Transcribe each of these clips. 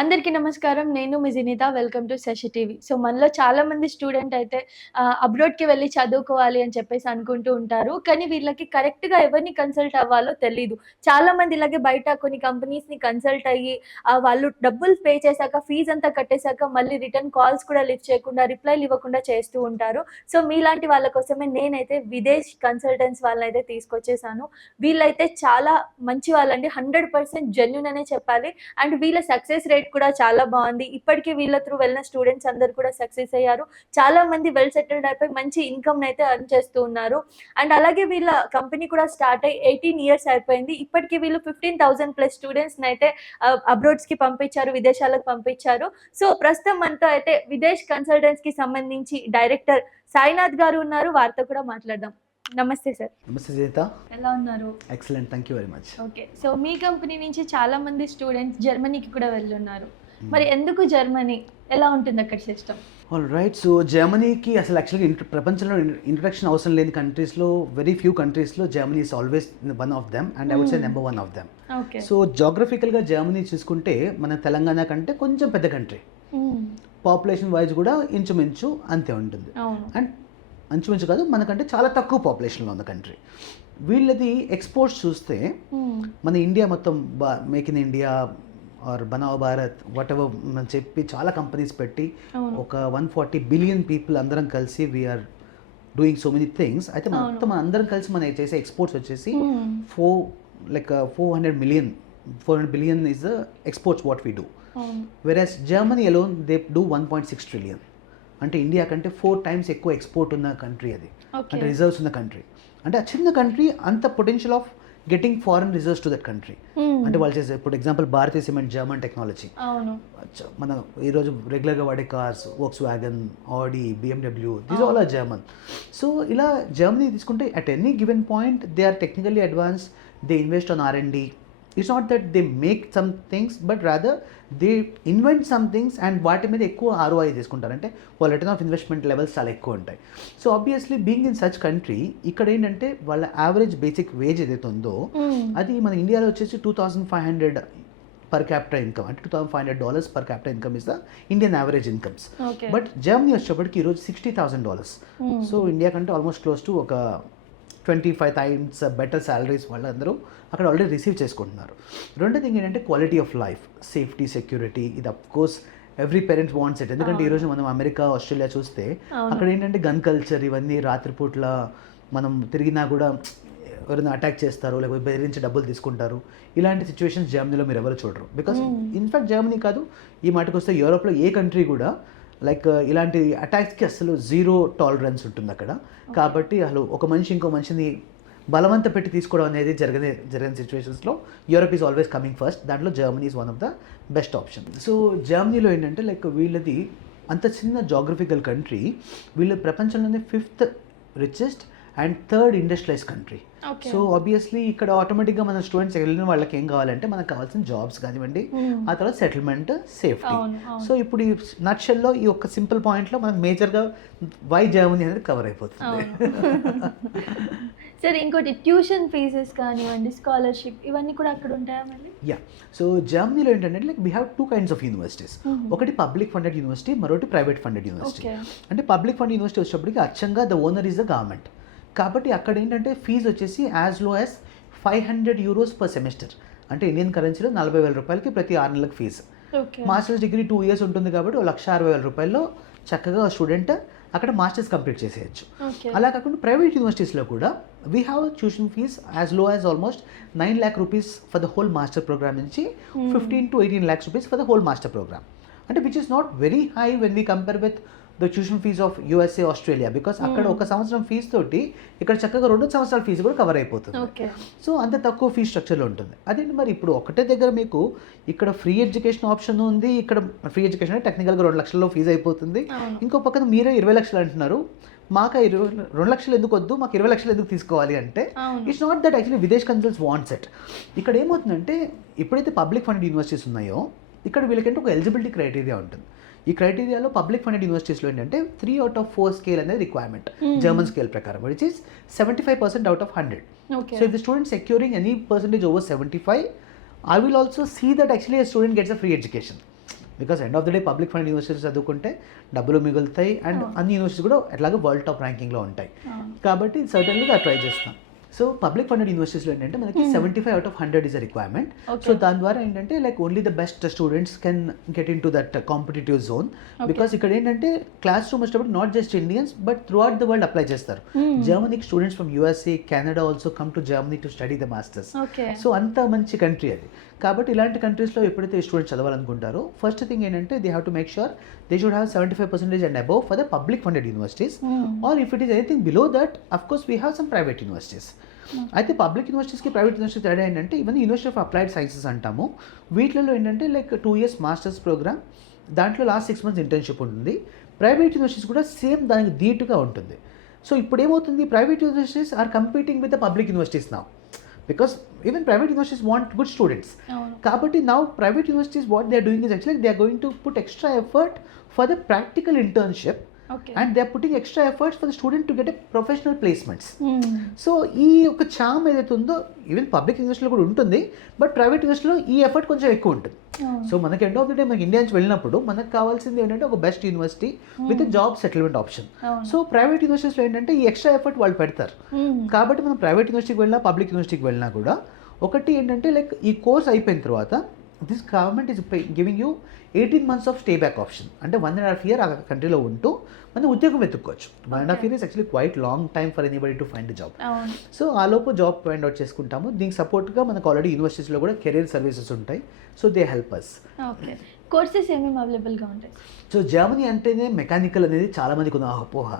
అందరికీ నమస్కారం. నేను మీ Jinitha. Welcome to Sasi TV. So, మనలో చాలామంది స్టూడెంట్ అయితే అబ్రాడ్‌కి వెళ్లి చదువుకోవాలి అని చెప్పేసి అనుకుంటూ ఉంటారు. కానీ వీళ్ళకి కరెక్ట్‌గా ఎవరిని కన్సల్ట్ అవ్వాలో తెలీదు. చాలామంది ఇలాగే బయట కొన్ని కంపెనీస్‌ని కన్సల్ట్ అయ్యి వాళ్ళు డబ్బులు పే చేశాక, ఫీజ్ అంతా కట్టేసాక మళ్ళీ రిటర్న్ కాల్స్ కూడా లిఫ్ట్ చేయకుండా, రిప్లైలు ఇవ్వకుండా చేస్తూ ఉంటారు. సో, మీలాంటి వాళ్ళ కోసమే నేనైతే విదేశ్ కన్సల్టెంట్స్ వాళ్ళనైతే తీసుకొచ్చేసాను. వీళ్ళైతే చాలా మంచి వాళ్ళండి. 100% జెన్యూన్ అనే చెప్పాలి. అండ్ వీళ్ళ సక్సెస్ రేట్ కూడా చాలా బావుంది. ఇప్పటికి వీళ్ళ త్రూ వెళ్ళిన స్టూడెంట్స్ అందరూ కూడా సక్సెస్ అయ్యారు. చాలా మంది వెల్ సెటిల్డ్ అయిపోయి మంచి ఇన్‌కమ్‌నైతే ఎర్న్ చేస్తూ ఉన్నారు. అండ్ అలాగే వీళ్ళ కంపెనీ కూడా స్టార్ట్ అయ్యి 18 ఇయర్స్ అయిపోయింది. ఇప్పటికి వీళ్ళు 15,000 ప్లస్ స్టూడెంట్స్‌నైతే అబ్రాడ్స్‌కి పంపించారు. విదేశాలకు పంపించారు. సో, ప్రస్తుతం మనతో అయితే విదేశ్ కన్సల్టెంట్స్‌కి సంబంధించి డైరెక్టర్ సాయినాథ్ గారు ఉన్నారు. వారితో కూడా మాట్లాడదాం. నమస్తే సార్. నమస్తే జీత. ఎలా ఉన్నారు? Excellent, thank you very much. Okay. So, మీ కంపెనీ నుంచి చాలా మంది స్టూడెంట్స్ జర్మనీకి కూడా వెళ్ళున్నారు. మరి ఎందుకు జర్మనీ? ఎలా ఉంటుంది అక్కడ సిస్టమ్? All right. సో జర్మనీకి అసలు యాక్చువల్గా ప్రపంచంలో ఇంట్రడక్షన్ అవసరం లేని కంట్రీస్లో వెరీ ఫ్యూ కంట్రీస్లో Germany is always one of them and I would say number one of them. Okay. So జాగ్రఫికల్గా జర్మనీ చూసుకుంటే మన తెలంగాణ కంటే కొంచెం పెద్ద కంట్రీ. పాపులేషన్ వైజ్ కూడా ఇంచుమించు అంతే ఉంటుంది. అండ్ అంచుమించు కాదు, మనకంటే చాలా తక్కువ పాపులేషన్లో ఉన్న కంట్రీ. వీళ్ళది ఎక్స్పోర్ట్స్ చూస్తే మన ఇండియా మొత్తం make in India or Banao Bharat whatever మనం చెప్పి చాలా కంపెనీస్ పెట్టి ఒక 140 బిలియన్ పీపుల్ అందరం కలిసి we're doing so many things. అయితే మొత్తం అందరం కలిసి మనం చేసే ఎక్స్పోర్ట్స్ వచ్చేసి 400 billion is the exports what we do. Whereas Germany alone they do 1.6 trillion. అంటే ఇండియా కంటే 4 times ఎక్కువ ఎక్స్పోర్ట్ ఉన్న కంట్రీ అది. అంటే రిజర్వ్స్ ఉన్న కంట్రీ. అంటే ఆ చిన్న కంట్రీ అంత potential of getting foreign reserves to that country. అంటే వాళ్ళు చేసే ఇప్పుడు ఎగ్జాంపుల్ భారతీయ సిమెంట్ జర్మన్ టెక్నాలజీ. మన ఈరోజు రెగ్యులర్గా వాడే cars Volkswagen, Audi, BMW, these all are German. So ఇలా జర్మనీ తీసుకుంటే at any given point they are technically advance, they invest on R&D. It's not that they make some things, but rather they invent some things and వాటి మీద ఎక్కువ ROI తీసుకుంటారు. అంటే వాళ్ళ return of investment levels చాలా ఎక్కువ ఉంటాయి. So obviously being in such country ఇక్కడ ఏంటంటే వాళ్ళ యావరేజ్ బేసిక్ వేజ్ ఏదైతే ఉందో అది మన ఇండియాలో వచ్చేసి 2,500 పర్ క్యాపిటల్ ఇన్కమ్. అంటే $2,500 per capital income is the Indian average incomes. But Germany వచ్చేప్పటికి ఈరోజు $60,000. సో ఇండియా కంటే ఆల్మోస్ట్ క్లోజ్ టు ఒక 25 times బెటర్ శాలరీస్ వాళ్ళందరూ అక్కడ ఆల్రెడీ రిసీవ్ చేసుకుంటున్నారు. రెండో థింగ్ ఏంటంటే quality of life, safety, security. ఇది of course every parents wants it. ఎందుకంటే ఈరోజు మనం అమెరికా, ఆస్ట్రేలియా చూస్తే అక్కడ ఏంటంటే గన్ కల్చర్, ఇవన్నీ రాత్రిపూట్ల మనం తిరిగినా కూడా ఎవరైనా అటాక్ చేస్తారు, లేకపోతే బెదిరించి డబ్బులు తీసుకుంటారు. ఇలాంటి సిచ్యువేషన్స్ జర్మనీలో మీరు ఎవరు చూడరు. బికాస్ ఇన్ఫాక్ట్ జర్మనీ కాదు, ఈ మాటకు వస్తే యూరోప్లో ఏ కంట్రీ కూడా లైక్ ఇలాంటి అటాక్స్కి అసలు జీరో టాలరెన్స్ ఉంటుంది అక్కడ. కాబట్టి అసలు ఒక మనిషి ఇంకో మనిషిని బలవంత పెట్టి తీసుకోవడం అనేది జరిగిన సిచ్యువేషన్స్లో Europe is always coming first. దాంట్లో Germany is one of the best option. So జర్మనీలో ఏంటంటే లైక్ వీళ్ళది అంత చిన్న జాగ్రఫికల్ కంట్రీ, వీళ్ళు ప్రపంచంలోనే 5th richest and 3rd industrialise country. So obviously ఇక్కడ ఆటోమేటిక్గా మన స్టూడెంట్స్ వెళ్ళిన వాళ్ళకి ఏం కావాలంటే మనకు కావాల్సిన జాబ్స్ కానివ్వండి, ఆ తర్వాత సెటిల్మెంట్, సేఫ్టీ. సో ఇప్పుడు ఈ నట్షెల్లో ఈ ఒక్క సింపుల్ పాయింట్లో మనకు మేజర్గా వై జర్మనీ అనేది కవర్ అయిపోతుంది. సరే, ఇంకోటి ట్యూషన్ ఫీజెస్ కానివ్వండి, స్కాలర్షిప్ ఇవన్నీ కూడా అక్కడ ఉంటాయా మళ్ళీ? యా. సో జర్మనీలో ఏంటంటే like we have 2 kinds of universities. ఒకటి పబ్లిక్ ఫండెడ్ యూనివర్సిటీ, మరొకటి ప్రైవేట్ ఫండెడ్ యూనివర్సిటీ. అంటే పబ్లిక్ ఫండ్ యూనివర్సిటీ వచ్చేటప్పటికి అచ్చంగా the owner is the government. కాబట్టి అక్కడ ఏంటంటే ఫీజు వచ్చేసి as low as €500 per semester. అంటే ఇండియన్ కరెన్సీలో ₹40,000 ప్రతి 6 నెలలకు ఫీజు. మాస్టర్స్ డిగ్రీ 2 years ఉంటుంది కాబట్టి ₹1,60,000 చక్కగా స్టూడెంట్ అక్కడ మాస్టర్స్ కంప్లీట్ చేసేయచ్చు. అలా కాకుండా ప్రైవేట్ యూనివర్సిటీస్లో కూడా we have tuition fees as low as almost ₹9 lakh for the whole master program నుంచి 15 to 18 lakhs for the whole master program. అంటే which is not very high when we compare with the tuition fees of USA, Australia. Because అక్కడ ఒక సంవత్సరం fee తోటి ఇక్కడ చక్కగా 2 సంవత్సరాల fee కూడా కవర్ అయిపోతుంది. సో అంత తక్కువ ఫీజు స్ట్రక్చర్లో ఉంటుంది. అదేంటి మరి ఇప్పుడు ఒకటే దగ్గర మీకు ఇక్కడ ఫ్రీ ఎడ్యుకేషన్ ఆప్షన్ ఉంది. ఇక్కడ ఫ్రీ ఎడ్యుకేషన్ అంటే టెక్నికల్గా 2 లక్షల్లో ఫీజు అయిపోతుంది. ఇంకో పక్కన మీరే 20 లక్షలు అంటున్నారు. మాకు 2 లక్షలు ఎందుకు వద్దు, మాకు 20 లక్షలు ఎందుకు తీసుకోవాలి అంటే it's not that actually Videsh consults wants it. ఇక్కడ ఏమవుతుందంటే ఎప్పుడైతే పబ్లిక్ ఫండెడ్ యూనివర్సిటీస్ ఉన్నాయో ఇక్కడ వీళ్ళకంటే ఒక ఎలిజిబిలిటీ క్రైటీరియా ఉంటుంది. ఈ క్రైటీరియాలో పబ్లిక్ ఫండెడ్ యూనివర్సిటీస్లో ఏంటంటే 3 out of 4 స్కేల్ అనేది రిక్వైర్మెంట్ జర్మన్ స్కేల్ ప్రకారం, which is 75% out of 100. So if the student securing any percentage over 75, I will also see that actually a student gets a free education. Because end of the day public fund universities చదువుకుంటే డబ్బులు మిగులుతాయి and అన్ని universities కూడా ఎట్లాగో world top ర్యాంకింగ్లో ఉంటాయి. కాబట్టి సర్టన్లీగా try చేస్తాం. So public funded యూనివర్సిటీస్లో ఏంటంటే మనకి 75/100 ఇస్ అ రిక్వైర్మెంట్. సో దాని ద్వారా ఏంటంటే like only the best students can get into that competitive zone. Because ఇక్కడ ఏంటంటే క్లాస్ రూమ్ వచ్చేటప్పుడు not just Indians but throughout the world apply చేస్తారు. జర్మనీకి students from USA, Canada also come to Germany to study the masters. So అంత మంచి country అది. కాబట్టి ఇలాంటి కంట్రీస్లో ఎప్పుడైతే స్టూడెంట్స్ చదవాలనుకుంటారో ఫస్ట్ థింగ్ ఏంటంటే they have to make sure they should have 75% and above for the public funded universities. Or if it is anything below that of course we have some private universities. అయితే public యూనివర్సిటీస్కి private university తేడా ఏంటంటే ఇవన్నీ university of applied sciences అంటాము. వీటిలో ఏంటంటే like 2 years masters program, దాంట్లో last 6 months internship ఉంటుంది. ప్రైవేట్ యూనివర్సిటీస్ కూడా సేమ్ దానికి ధీటుగా ఉంటుంది. సో ఇప్పుడు ఏమవుతుంది, private universities are competing with the public universities now because even private universities want good students. Kabatti now private universities what they are doing is actually they are going to put extra effort for the practical internship. And they are putting extra efforts for the student to get a professional placements. So ఈ ఒక చామ్ ఏదైతే ఉందో even public యూనివర్సిటీలో కూడా ఉంటుంది, but private యూనివర్సిటీలో ఈ effort కొంచెం ఎక్కువ ఉంటుంది. సో మనకి ఎండ్ ఆఫ్ ది డే మనకి ఇండియా నుంచి వెళ్ళినప్పుడు మనకు కావాల్సింది ఏంటంటే ఒక best university with job settlement option. So private యూనివర్సిటీస్లో ఏంటంటే ఈ ఎక్స్ట్రా ఎఫర్ట్ వాళ్ళు పెడతారు. కాబట్టి మనం ప్రైవేట్ యూనివర్సిటీకి వెళ్ళినా పబ్లిక్ యూనివర్సిటీకి వెళ్ళినా కూడా ఒకటి ఏంటంటే లైక్ ఈ కోర్స్ అయిపోయిన తర్వాత this government is giving you 18 months of stay back option. అంటే 1.5 year ఆ కంట్రీలో ఉంటూ మనం ఉద్యోగం వెతుక్కోవచ్చు. 1.5 year is actually quite long time for anybody to find job. So ఆ లోపు జాబ్ ఫైండ్ అవుట్ చేసుకుంటాము. దీనికి సపోర్ట్గా మనకు ఆల్రెడీ యూనివర్సిటీస్లో కూడా కెరీర్ సర్వీసెస్ ఉంటాయి. So they help us. Courses ఏమేమి అవైలబుల్గా ఉంటాయి? సో జర్మనీ అంటేనే మెకానికల్ అనేది చాలా మందికి ఉన్న అపోహ.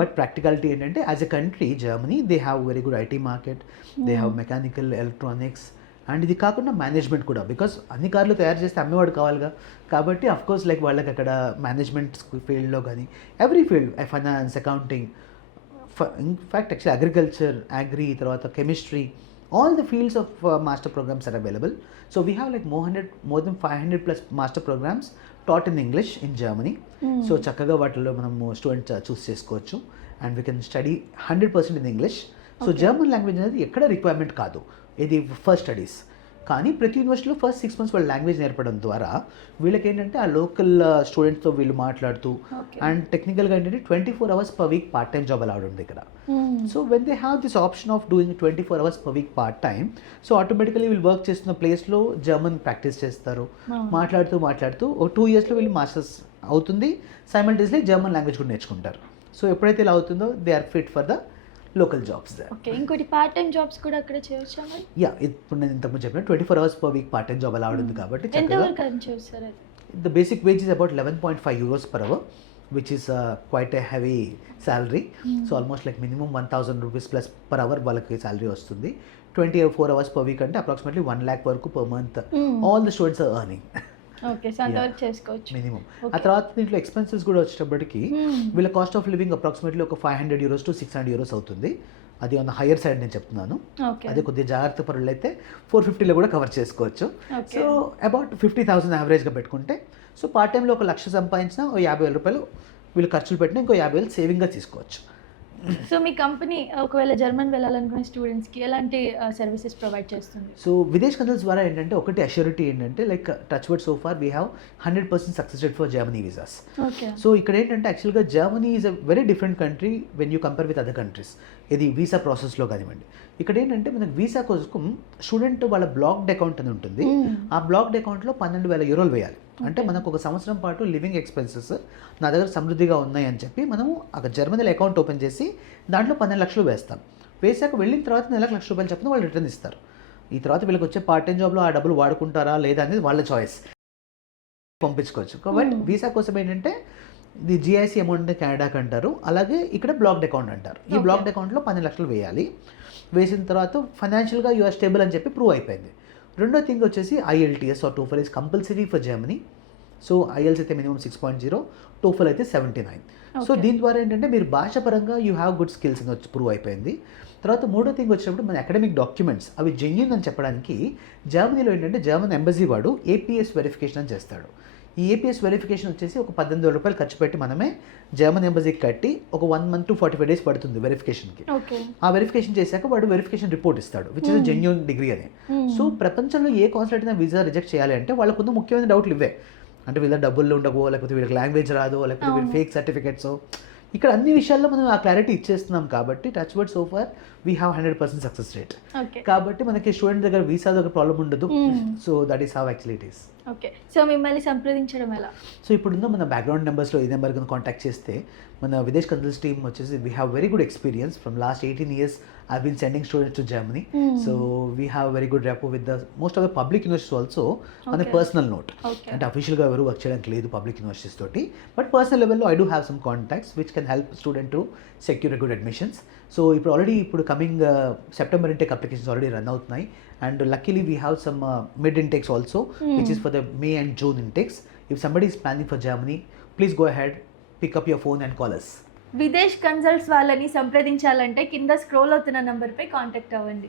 బట్ ప్రాక్టికాలిటీ ఏంటంటే as a country Germany they have very good IT market, they have mechanical, electronics and ఇది కాకుండా మేనేజ్మెంట్ కూడా. బికాస్ అన్ని కార్లు తయారు చేస్తే అమ్మేవాడు కావాలిగా. కాబట్టి అఫ్కోర్స్ లైక్ వాళ్ళకి అక్కడ మేనేజ్మెంట్ ఫీల్డ్లో కానీ every field, finance, accounting, in fact actually agriculture, agri, తర్వాత chemistry, all the fields of master programs are available. So we have like more than 500+ master programs taught in English in Germany. So చక్కగా వాటిలో మనము students చూస్ చేసుకోవచ్చు and we can study 100% in English. So German language అనేది ఎక్కడ requirement కాదు, ఇది first studies. కానీ ప్రతి యూనివర్సిటీలో ఫస్ట్ 6 months వాళ్ళ లాంగ్వేజ్ నేర్పడం ద్వారా వీళ్ళకి ఏంటంటే ఆ లోకల్ స్టూడెంట్స్తో వీళ్ళు మాట్లాడుతూ అండ్ టెక్నికల్గా ఏంటంటే 24 hours per week part time job allowed ఉంది ఇక్కడ. So when they have this option of doing 24 hours per week part time, so automatically వీళ్ళు వర్క్ చేస్తున్న ప్లేస్లో జర్మన్ ప్రాక్టీస్ చేస్తారు. మాట్లాడుతూ ఒక 2 yearsలో వీళ్ళు మాస్టర్స్ అవుతుంది. సైమల్టేనియస్లీ జర్మన్ లాంగ్వేజ్ కూడా నేర్చుకుంటారు. సో ఎప్పుడైతే ఇలా అవుతుందో they are fit for the local jobs. Okay, ఇంకోటి పార్ట్ టైం జాబ్స్ కూడా అక్కడ చేయొచ్చా? యా, ఇప్పుడు నేను ఇంతకుముందు చెప్పిన 24 hours per week part time job అలా ఉంది కాబట్టి the basic wage is about 11.5 euros per hour, which is quite a heavy salary. So almost like minimum 1,000 rupees plus per hour వాళ్ళకి salary వస్తుంది. 24 hours per week అంటే approximately 1 lakh వరకు per month all the students are earning. Okay, so అంతవరకు చేసుకోవచ్చు minimum. ఆ తర్వాత దీంట్లో expenses కూడా వచ్చేటప్పటికి వీళ్ళ కాస్ట్ ఆఫ్ లివింగ్ అప్రాక్సిమేట్లీ ఒక 500 euros to 600 euros అవుతుంది. అది ఆన్ ద హయ్యర్ సైడ్ నేను చెప్తున్నాను. అదే కొద్దిగా జాగ్రత్త పరులు అయితే 450లో కూడా కవర్ చేసుకోవచ్చు. సో అబౌట్ 50,000 యావరేజ్గా పెట్టుకుంటే, సో పార్ట్ టైంలో 1,00,000 సంపాదించినా ఓ 50,000 రూపాయలు వీళ్ళు ఖర్చులు పెట్టినా ఇంకో 50,000 సేవింగ్గా తీసుకోవచ్చు. సో మీ కంపెనీ ఒకవేళ జర్మన్ వెళ్ళాలనుకునే స్టూడెంట్స్కి ఎలాంటి సర్వీసెస్ ప్రొవైడ్ చేస్తుంది? సో విదేశ్ కన్సల్ట్స్ ద్వారా ఏంటంటే ఒకటి అష్యూరిటీ ఏంటంటే like touch word so far we have 100% success rate for Germany visas. So ఇక్కడ ఏంటంటే యాక్చువల్గా Germany is a very different country when you compare with other countries. ఇది వీసా ప్రాసెస్లో కానివ్వండి. ఇక్కడ ఏంటంటే మనకు వీసా కోసం స్టూడెంట్ వాళ్ళ బ్లాక్డ్ అకౌంట్ అని ఉంటుంది. ఆ బ్లాక్డ్ అకౌంట్లో 12,000 euros వేయాలి. అంటే మనకు ఒక సంవత్సరం పాటు లివింగ్ ఎక్స్పెన్సెస్ నా దగ్గర సమృద్ధిగా ఉన్నాయి అని చెప్పి మనము అక్కడ జర్మనీలో అకౌంట్ ఓపెన్ చేసి దాంట్లో 12 లక్షలు వేస్తాం. వేసాక వెళ్ళిన తర్వాత నెలకు 1,00,000 రూపాయలు చెప్పిన వాళ్ళు రిటర్న్ ఇస్తారు. ఈ తర్వాత వీళ్ళకి వచ్చే పార్ట్ టైం జాబ్లో ఆ డబ్బులు వాడుకుంటారా లేదా అనేది వాళ్ళ చాయిస్, పంపించుకోవచ్చు. కాబట్టి వీసా కోసం ఏంటంటే ది జిఐసి అమౌంట్ కెనడాకి అంటారు, అలాగే ఇక్కడ బ్లాక్డ్ అకౌంట్ అంటారు. ఈ బ్లాక్డ్ అకౌంట్లో 12 లక్షలు వేయాలి. వేసిన తర్వాత ఫైనాన్షియల్గా యూఆర్ స్టేబుల్ అని చెప్పి ప్రూవ్ అయిపోయింది. రెండో థింగ్ వచ్చేసి IELTS or TOEFL is compulsory for Germany. So IELTS అయితే మినిమం 6.0, TOEFL అయితే 79. సో దీని ద్వారా ఏంటంటే మీరు భాష పరంగా యూ హ్యావ్ గుడ్ స్కిల్స్ అని వచ్చి ప్రూవ్ అయిపోయింది. తర్వాత మూడో థింగ్ వచ్చినప్పుడు మన అకాడమిక్ డాక్యుమెంట్స్ అవి జెన్యూన్ అని చెప్పడానికి జర్మనీలో ఏంటంటే జర్మన్ ఎంబసీ వాడు APS వెరిఫికేషన్ అని చేస్తాడు. ఈ APS వెరిఫికేషన్ వచ్చేసి ఒక 18,000 రూపాయలు ఖర్చు పెట్టి మనమే జర్మన్ ఎంబసీకి కట్టి ఒక 1 month to 45 days పడుతుంది వెరిఫికేషన్కి. ఆ వెరిఫికేషన్ చేశాక వాడు వెరిఫికేషన్ రిపోర్ట్ ఇస్తాడు విచ్ ఇస్ జెన్యూన్ డిగ్రీ అని. సో ప్రపంచంలో ఏ కాన్సులేట్ అయినా వీసా రిజెక్ట్ చేయాలి అంటే వాళ్ళకున్న ముఖ్యమైన డౌట్లు ఇవే. అంటే వీళ్ళ డబ్బులు ఉండవో, లేకపోతే వీళ్ళకి లాంగ్వేజ్ రాదో, లేకపోతే వీళ్ళు అవును. Fake certificates. ఇక్కడ అన్ని విషయాల్లో మనం ఆ క్లారిటీ ఇచ్చేస్తున్నాం కాబట్టి touch word so far we have 100% success rate. Okay. కాబట్టి మనకి స్టూడెంట్ దగ్గర వీసా దగ్గర ప్రాబ్లం ఉండదు. Mm. So that is how actually it is. Okay. So మిమ్మల్ని సంప్రదించడం ఎలా? సో ఇప్పుడున్న మన బ్యాక్గ్రౌండ్ నెంబర్స్లో ఈ నెంబర్ కనుక కాంటాక్ట్ చేస్తే మన విదేశ్ కన్సల్ట్స్ టీమ్ వచ్చేసి we have very good experience from last 18 years. I been sending students to Germany. Mm. So we have very good rapport with the most of the public universities also on a Okay. Personal note. Okay. అంటే అఫీషియల్గా ఎవరు work చేయడానికి లేదు public universities తోటి, but personal లెవెల్లో I do have some contacts which can help student to secure good admissions. So ఇప్పుడు coming September intake applications already run అవుతున్నాయి. And luckily we have some mid intakes also which is for the May and June intakes. If somebody is planning for Germany, please go ahead, pick up your phone and call us. Videsh consults వాళ్ళని సంప్రదించాలంటే కింద scroll అవుతున్న నంబర్పై contact అవ్వండి.